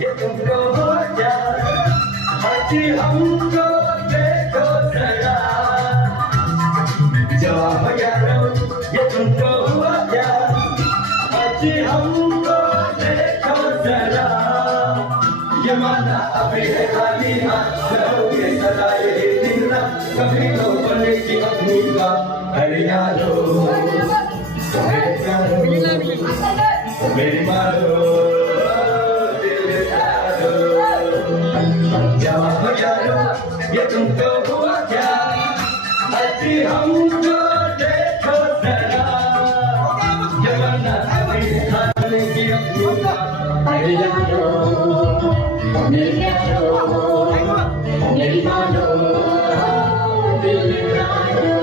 ये तुमको हो जाए आज हमको देखो जरा जवाब यारो ये तुमको हुआ क्या आज हमको देखो जरा ये माना अभी है खाली हाथ रहोगे सदा यही दिन रात कभी तो बनेगी अपनी बात अरे यारो मेरी मारो दिल यारो जवाब यारो ये तुमको हुआ क्या आज हमको देखो जरा ये माना अभी है खाली की अपनी बात अरे यारो मेरी मानो दिल यारो